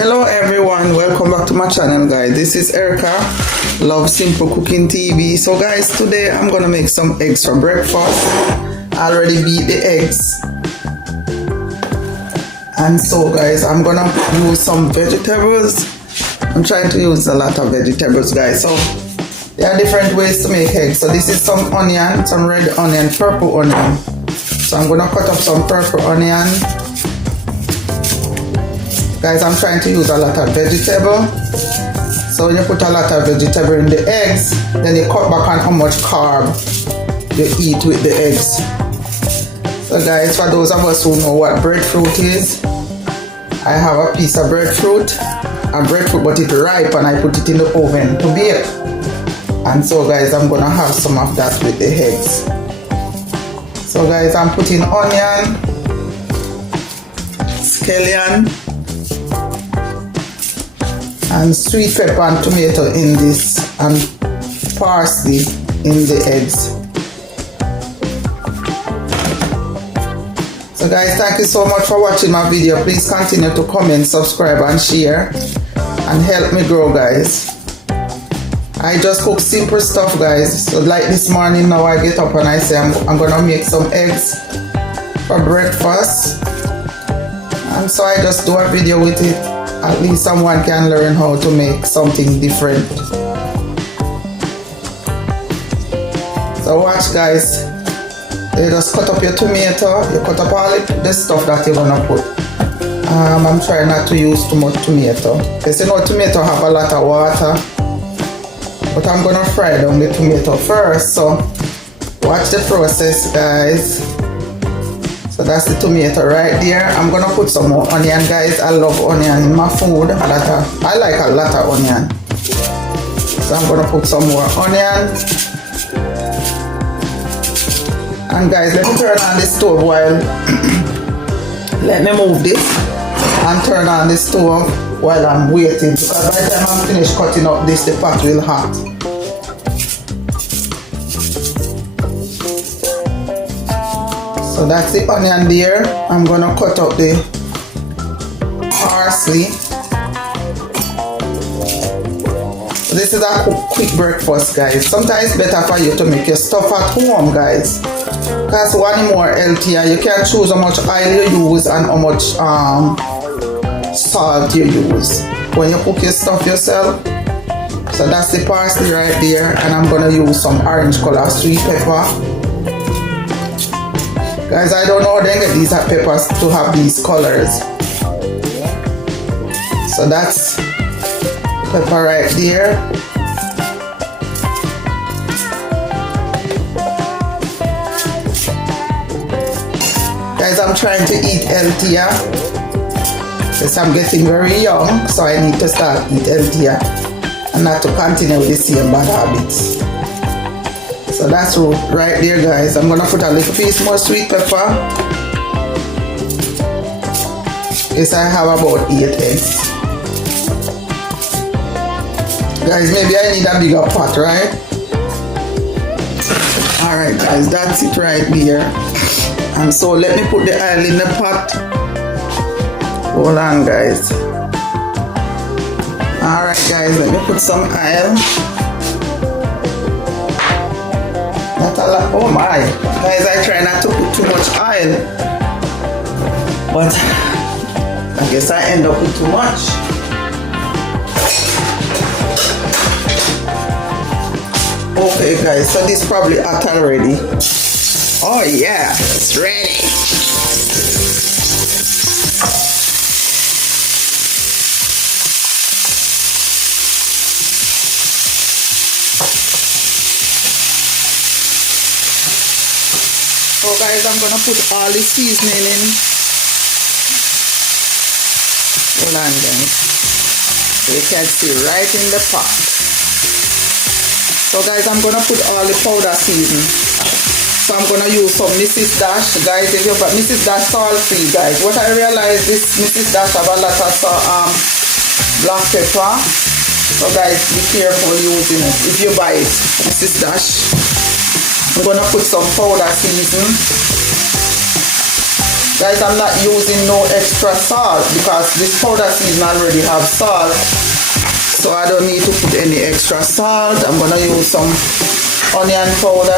Hello everyone, welcome back to my channel guys. This is Erica, Love Simple Cooking TV. So guys, today I'm gonna make some eggs for breakfast. I already beat the eggs. And so guys, I'm gonna use some vegetables. I'm trying to use a lot of vegetables guys. So there are different ways to make eggs. So this is some onion, some red onion, purple onion. So I'm gonna cut up some purple onion. Guys, I'm trying to use a lot of vegetable. So when you put a lot of vegetable in the eggs, then you cut back on how much carb you eat with the eggs. So guys, for those of us who know what breadfruit is, I have a piece of breadfruit, but it's ripe, and I put it in the oven to bake. And so guys, I'm gonna have some of that with the eggs. So guys, I'm putting onion, scallion, and sweet pepper and tomato in this, and parsley in the eggs. So guys, thank you so much for watching my video. Please continue to comment, subscribe and share and help me grow guys. I just cook simple stuff guys. So like this morning now I get up and I say I'm gonna make some eggs for breakfast, and so I just do a video with it. At least someone can learn how to make something different. So watch guys. You just cut up your tomato. You cut up all the stuff that you're gonna put. I'm trying not to use too much tomato, because you know tomato have a lot of water. But I'm gonna fry down the tomato first. So watch the process guys. So that's the tomato right there. I'm gonna put some more onion guys. I love onion in my food. I like a lot of onion. So I'm gonna put some more onion. And guys, let me turn on the stove while let me move this and turn on the stove while I'm waiting, because by the time I'm finished cutting up this, the pot will hot. So that's the onion there. I'm gonna cut up the parsley. This is a quick breakfast guys. Sometimes it's better for you to make your stuff at home guys, because one more healthier. You can choose how much oil you use and how much salt you use when you cook your stuff yourself. So that's the parsley right there, and I'm gonna use some orange color sweet pepper. Guys, I don't know how they get these peppers to have these colors. So that's pepper right there. Guys, I'm trying to eat healthier, because I'm getting very young, so I need to start eat healthier and not to continue with the same bad habits. So that's right there guys. I'm gonna put a little piece more sweet pepper. Yes, I have about 8 eggs. Guys, maybe I need a bigger pot, right? Alright guys, that's it right there. And so let me put the oil in the pot. Hold on guys. Alright guys, let me put some oil. Not a lot. Oh my. Guys, I try not to put too much oil, but I guess I end up with too much. Okay guys, so this is probably hot already. Oh yeah, it's ready. So guys, I'm gonna put all the seasoning in. Hold on guys. So you can see right in the pot. So guys, I'm gonna put all the powder seasoning. So I'm gonna use some Mrs. Dash. Guys, if you got Mrs. Dash salt free guys. What I realized, this Mrs. Dash have a lot of black pepper. So guys, be careful using it if you buy it, Mrs. Dash. I'm gonna put some powder season. Guys, I'm not using no extra salt because this powder season already have salt. So I don't need to put any extra salt. I'm gonna use some onion powder.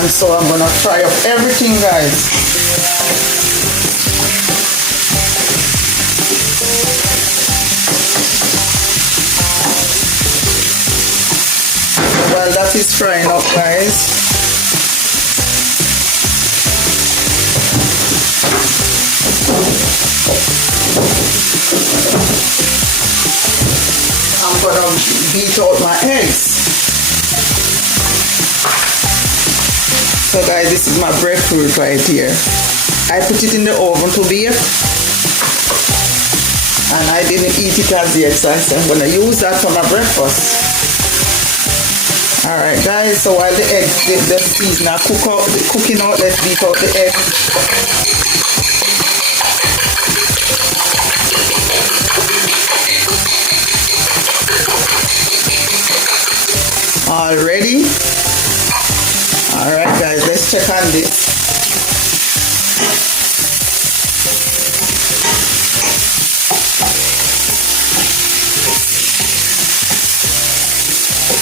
And so I'm gonna fry up everything, guys. While that is frying up, guys, I'm gonna beat out my eggs. So guys, this is my breadfruit right here. I put it in the oven to bake, and I didn't eat it as yet, so I'm gonna use that for my breakfast. Alright guys, so while the eggs, the season are cooking out, let's beat out the eggs. All ready? Alright guys, let's check on this.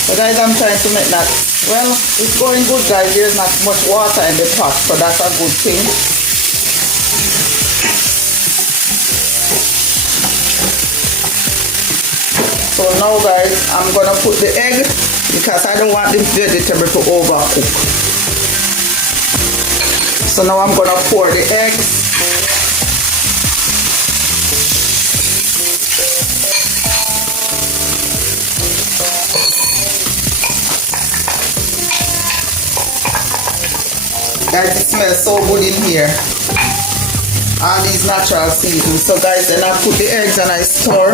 So guys, I'm trying to make that, well, it's going good guys. There's not much water in the pot, so that's a good thing. So now guys, I'm gonna put the egg because I don't want the vegetable to overcook. So now I'm gonna pour the eggs. Guys, it smells so good in here. All these natural seasonings. So guys, then I put the eggs and I stir.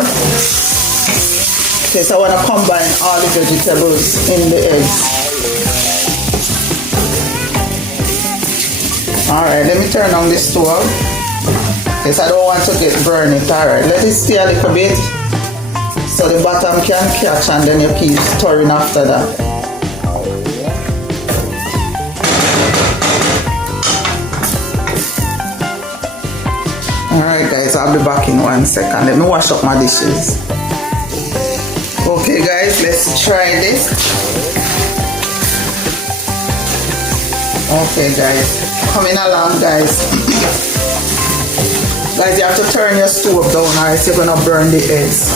Okay, so I want to combine all the vegetables in the eggs. Alright, let me turn on the stove. Because I don't want to get burned it. Alright, let it stay a little bit so the bottom can catch, and then you keep stirring after that. Alright guys, I'll be back in 1 second. Let me wash up my dishes. Okay guys, let's try this. Okay guys, coming along guys. Guys, you have to turn your stove down or else you're gonna burn the eggs.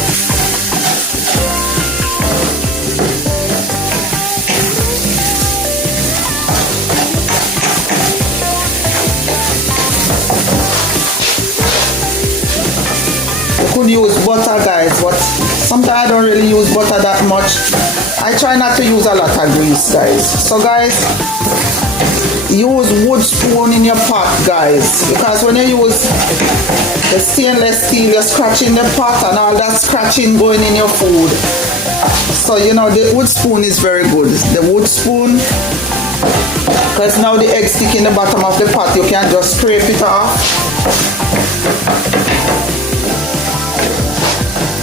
Could use butter guys, but sometimes I don't really use butter that much. I try not to use a lot of grease guys. So guys, use wood spoon in your pot guys, because when you use the stainless steel, you're scratching the pot and all that scratching going in your food. So you know the wood spoon is very good. The wood spoon, because now the egg stick in the bottom of the pot, you can just scrape it off.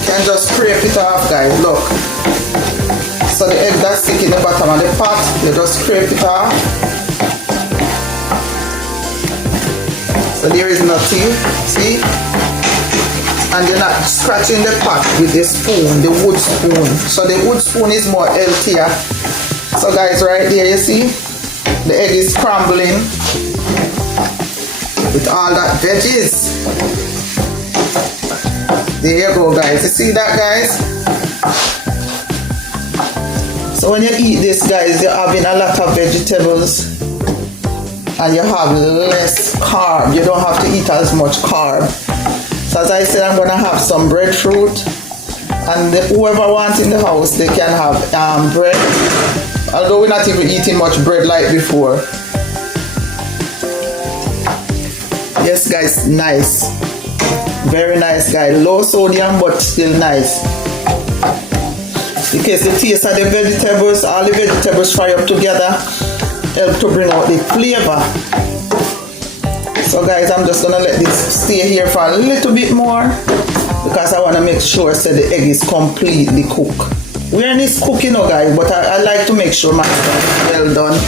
And just scrape it off guys, look. So the egg that's sticking in the bottom of the pot, you just scrape it off. So there is nothing, see? And you're not scratching the pot with the spoon, the wood spoon. So the wood spoon is more healthier. So guys, right there you see, the egg is crumbling with all that veggies. There you go guys, you see that guys? So when you eat this guys, you're having a lot of vegetables and you have less carb. You don't have to eat as much carb. So as I said, I'm going to have some breadfruit, and whoever wants in the house, they can have bread. Although we're not even eating much bread like before. Yes guys, nice. Very nice guys. Low sodium but still nice. Because the taste of the vegetables, all the vegetables fry up together, help to bring out the flavor. So guys, I'm just gonna let this stay here for a little bit more because I want to make sure so the egg is completely cooked. we're in this cooking, guys, but I like to make sure my stuff is well done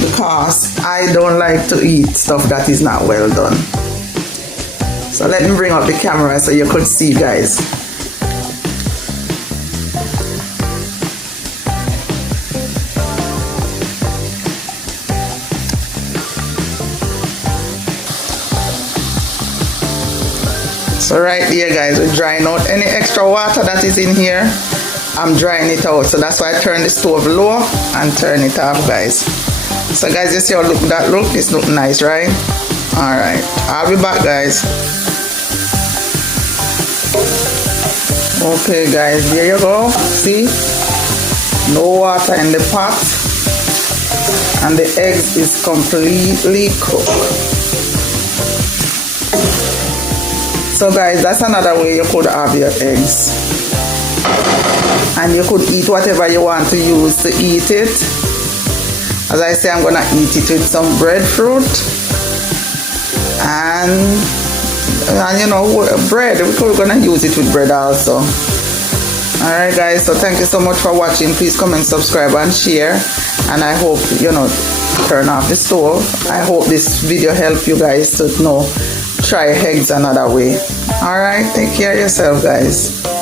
because I don't like to eat stuff that is not well done. So let me bring up the camera so you could see, guys. So right there, guys, we're drying out any extra water that is in here. I'm drying it out, so that's why I turn the stove low and turn it off, guys. So guys, you see how that look? It's looking nice, right? Alright, I'll be back, guys. Okay, guys, there you go. See? No water in the pot. And the eggs is completely cooked. So guys, that's another way you could have your eggs. And you could eat whatever you want to use to eat it. As I say, I'm gonna eat it with some breadfruit. And you know, bread. We're gonna use it with bread also. Alright guys, so thank you so much for watching. Please comment, subscribe and share. And I hope, you know, turn off the stove. I hope this video helped you guys to know try eggs another way. Alright, take care of yourself, guys.